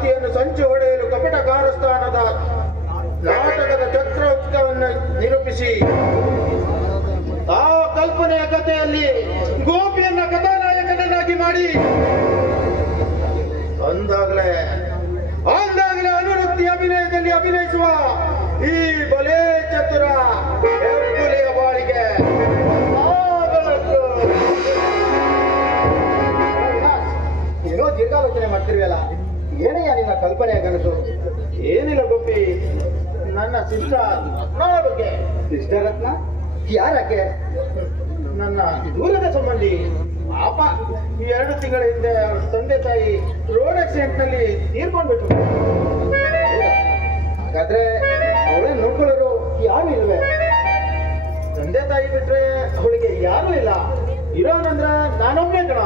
ಶಕ್ತಿಯನ್ನು ಸಂಚು ಹೊಡೆಯಲು ಕಪಟ ಕಾರಸ್ಥಾನದ ನಾಟಕದ ಚಕ್ರವನ್ನು ನಿರೂಪಿಸಿ ಆ ಕಲ್ಪನೆಯ ಕಥೆಯಲ್ಲಿ ಗೋಪಿಯನ್ನ ಕಥಾನಾಯಕನನ್ನಾಗಿ ಮಾಡಿ ಅಂದಾಗಲೇ ಅನುವೃತ್ತಿ ಅಭಿನಯದಲ್ಲಿ ಅಭಿನಯಿಸುವ ಈ ಬಲೆ ಚತುರ ಹೆಬ್ಬುಲಿಯ ಬಾಳಿಗೆ ಏನೋ ದೀರ್ಘಾಲೋಚನೆ ಮಾಡ್ತಿರ್ವಲ್ಲ, ಏನಯ್ಯ ನಿನ್ನ ಕಲ್ಪನೆಯ ಕನಸು? ಏನಿಲ್ಲ ಗೋಪಿ, ನನ್ನ ಸಿಸ್ಟರ್ ಬಗ್ಗೆ. ಸಿಸ್ಟರ್ ರತ್ನ? ಯಾರಕ್ಕೆ? ನನ್ನ ದೂರದ ಸಂಬಂಧಿ. ಪಾಪ 2 ತಿಂಗಳ ಹಿಂದೆ ಅವ್ರ ತಂದೆ ತಾಯಿ ರೋಡ್ ಆಕ್ಸಿಡೆಂಟ್ ನಲ್ಲಿ ತೀರ್ಕೊಂಡ್ಬಿಟ್ರು. ಹಾಗಾದ್ರೆ ಅವಳೇ ನೋಡ್ಕೊಳ್ಳೋರು ಯಾರು ಇಲ್ವೇ? ತಂದೆ ತಾಯಿ ಬಿಟ್ರೆ ಅವಳಿಗೆ ಯಾರು ಇಲ್ಲ. ಇರೋನಂದ್ರ ನಾನೊಬ್ಬನೇ ಕಣ.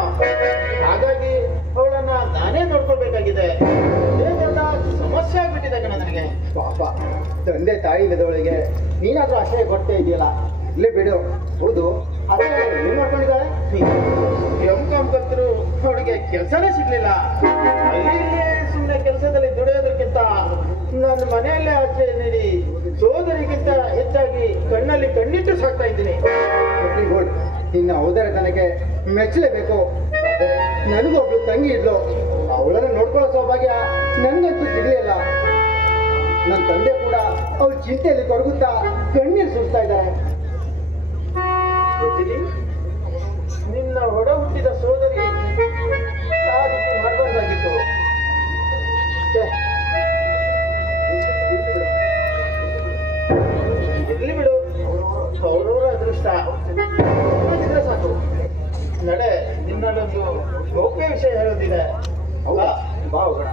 ಹಾಗಾಗಿ ಅವಳನ್ನ ನಾನೇ ನೋಡ್ಕೊಳ್ಬೇಕಾಗಿದೆ. ಸಮಸ್ಯೆ ಆಗ್ಬಿಟ್ಟಿದೆ ಕಣ ನನಗೆ. ಪಾಪ ತಂದೆ ತಾಯಿ ಇಲ್ಲದವಳಿಗೆ ನೀನಾದ್ರೂ ಆಶ್ರಯ ಕೊಡ್ತೇ ಇದೆಯಲ್ಲ, ಇಲ್ಲೇ ಬಿಡು. ಹೌದು, ಅದೇ ಏನ್ ಮಾಡ್ಕೊಂಡಿದ್ದಾಳೆ? M.Com ಕಲ್ತರು ಅವಳಿಗೆ ಕೆಲಸನೇ ಸಿಗ್ಲಿಲ್ಲ. ಅಲ್ಲಿ ಸುಮ್ಮನೆ ಕೆಲಸದಲ್ಲಿ ದುಡಿಯೋದಕ್ಕಿಂತ ನನ್ನ ಮನೆಯಲ್ಲೇ ಆಚೆ ನೀಡಿ ಸೋದರಿಗಿಂತ ಹೆಚ್ಚಾಗಿ ಕಣ್ಣಲ್ಲಿ ಕಣ್ಣಿಟ್ಟು ಸಾಕ್ತಾ ಇದ್ದೀನಿ. ನಿನ್ನ ಔದಾರ್ಯತನಕ್ಕೆ ಮೆಚ್ಚಲೇಬೇಕು. ನನಗೊಬ್ಳು ತಂಗಿ ಇದ್ಲು, ಅವಳನ್ನು ನೋಡ್ಕೊಳ್ಳೋ ಸೌಭಾಗ್ಯ ನನ್ಗಂತೂ ಸಿಗ್ಲಿಲ್ಲ. ನನ್ನ ತಂದೆ ಕೂಡ ಅವ್ರ ಚಿಂತೆಯಲ್ಲಿ ತೊಡಗುತ್ತಾ ಕಣ್ಣೀರು ಸುರಿಸ್ತಾ ಇದ್ದಾರೆ. ನಿನ್ನ ಒಡ ಹುಟ್ಟಿದ ಸೋದರಿ ಆ ರೀತಿ ಮಾಡಬಾರ್ದಾಗಿತ್ತು. ಇರ್ಲಿ ಬಿಡು, ಅವರವರ ಅದೃಷ್ಟ. ಸಾಕು. ನಡೆ, ನಿನ್ನಲ್ಲೊಂದು ಗೌಪ್ಯ ವಿಷಯ ಹೇಳೋದಿದೆ. ಹೌದಾ? ಬಾ ಹೋಗೋಣ.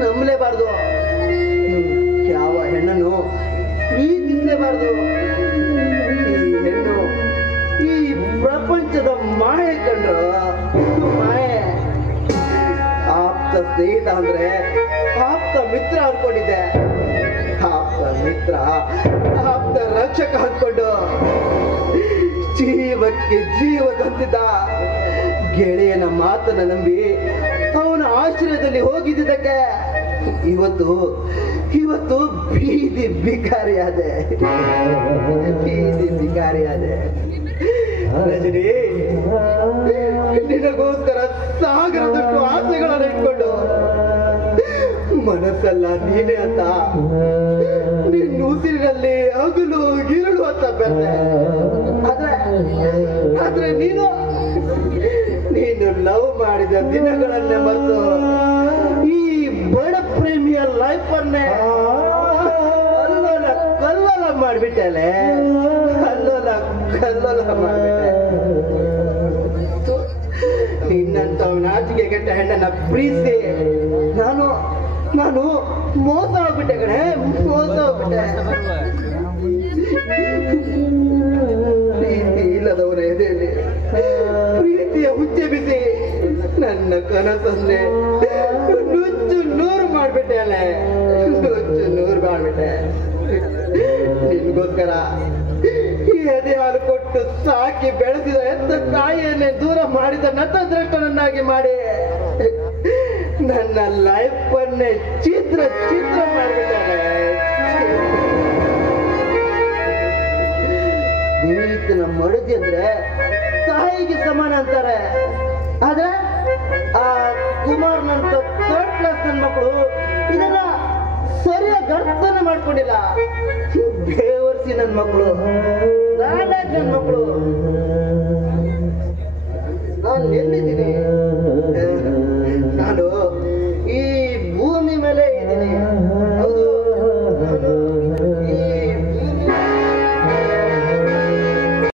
ನಂಬಲೇಬಾರ್ದು, ಯಾವ ಹೆಣ್ಣನ್ನು ಪ್ರೀತಿಸಲೇಬಾರ್ದು. ಈ ಹೆಣ್ಣು ಈ ಪ್ರಪಂಚದ ಮಾಯೆ ಕಂಡ್ರು ಮಾಯೆ. ಆಪ್ತ ಸ್ನೇಹಿತ ಅಂದ್ರೆ ಆಪ್ತ ಮಿತ್ರ ಅನ್ಕೊಂಡಿದ್ದೆ. ಆಪ್ತ ಮಿತ್ರ ಆಪ್ತ ರಕ್ಷಕ ಅನ್ಕೊಂಡು ಜೀವಕ್ಕೆ ಜೀವದಂತಿದ್ದ ಗೆಳೆಯನ ಮಾತನ್ನ ನಂಬಿ ಅವನ ಆಶ್ರಯದಲ್ಲಿ ಹೋಗಿದ್ದಕ್ಕೆ ಇವತ್ತು ಬೀದಿ ಬಿಕಾರಿಯಾದೆ. ರಜನಿ, ನಿನಗೋಸ್ಕರ ಸಾಗರದಷ್ಟು ಆಸೆಗಳನ್ನು ಇಟ್ಕೊಂಡು ಮನಸ್ಸಲ್ಲ ನೀನೇ ಅಂತ ನಿನ್ನ ಉಸಿರಿನಲ್ಲಿ ಹಗಲು ಇರುಳು ಅಂತ ಬರ್ತೆ. ಆದ್ರೆ ನೀನು ಲವ್ ಮಾಡಿದ ದಿನಗಳನ್ನೇ ಮರೆತು ಈ ಬಡ ಪ್ರೇಮಿಯ ಲೈಫ್ ಅನ್ನೇ ಕಲ್ಲೋಲ ಮಾಡ್ಬಿಟ್ಟಲೆ. ಕಲ್ಲೋಲ ಮಾಡ್ಬಿಟ್ಟೆ. ನಿನ್ನಂತ ನಾಚಿಕೆ ಕೆಟ್ಟ ಹೆಣ್ಣನ್ನ ಪ್ರೀತಿ ನಾನು ಮೋಸ ಹೋಗ್ಬಿಟ್ಟೆ ಕಣೆ, ಮೋಸ ಹೋಗ್ಬಿಟ್ಟೆ. ಪ್ರೀತಿ ಇಲ್ಲದವರ ಎದೆಯಲ್ಲಿ ಪ್ರೀತಿಯ ಹುಚ್ಚೆ ಬಿಸಿ ನನ್ನ ಕನಸನ್ನೇ ನುಚ್ಚು ನೂರು ಮಾಡ್ಬಿಟ್ಟೆ ಅಲ್ಲೇ, ನುಚ್ಚು ನೂರು ಮಾಡ್ಬಿಟ್ಟೆ. ನಿನ್ಗೋಸ್ಕರ ಎದೆ ಹಾಲು ಕೊಟ್ಟು ಸಾಕಿ ಬೆಳೆಸಿದ ಎತ್ತ ತಾಯಿಯನ್ನೇ ದೂರ ಮಾಡಿದ ನತದೃಷ್ಟನನ್ನಾಗಿ ಮಾಡಿ ನನ್ನ ಲೈಫ್ ಅನ್ನೇ ಚಿತ್ರ ಮಾಡಿಬಿಟ್ಟಾನೆ. ಸ್ನೇಹಿತನ ಮಡದಿ ಅಂದ್ರೆ ತಾಯಿಗೆ ಸಮಾನ ಅಂತಾರೆ. ಆದ್ರೆ ಆ ಕುಮಾರ್ನಂತ 3rd ಕ್ಲಾಸ್ ನನ್ನ ಮಕ್ಕಳು ಇದನ್ನ ಸರಿಯಾಗಿ ಅರ್ಥನ ಮಾಡ್ಕೊಂಡಿಲ್ಲ. ಬೇವರ್ಸಿ ನನ್ನ ಮಕ್ಕಳು, ನನ್ನ ಮಕ್ಕಳು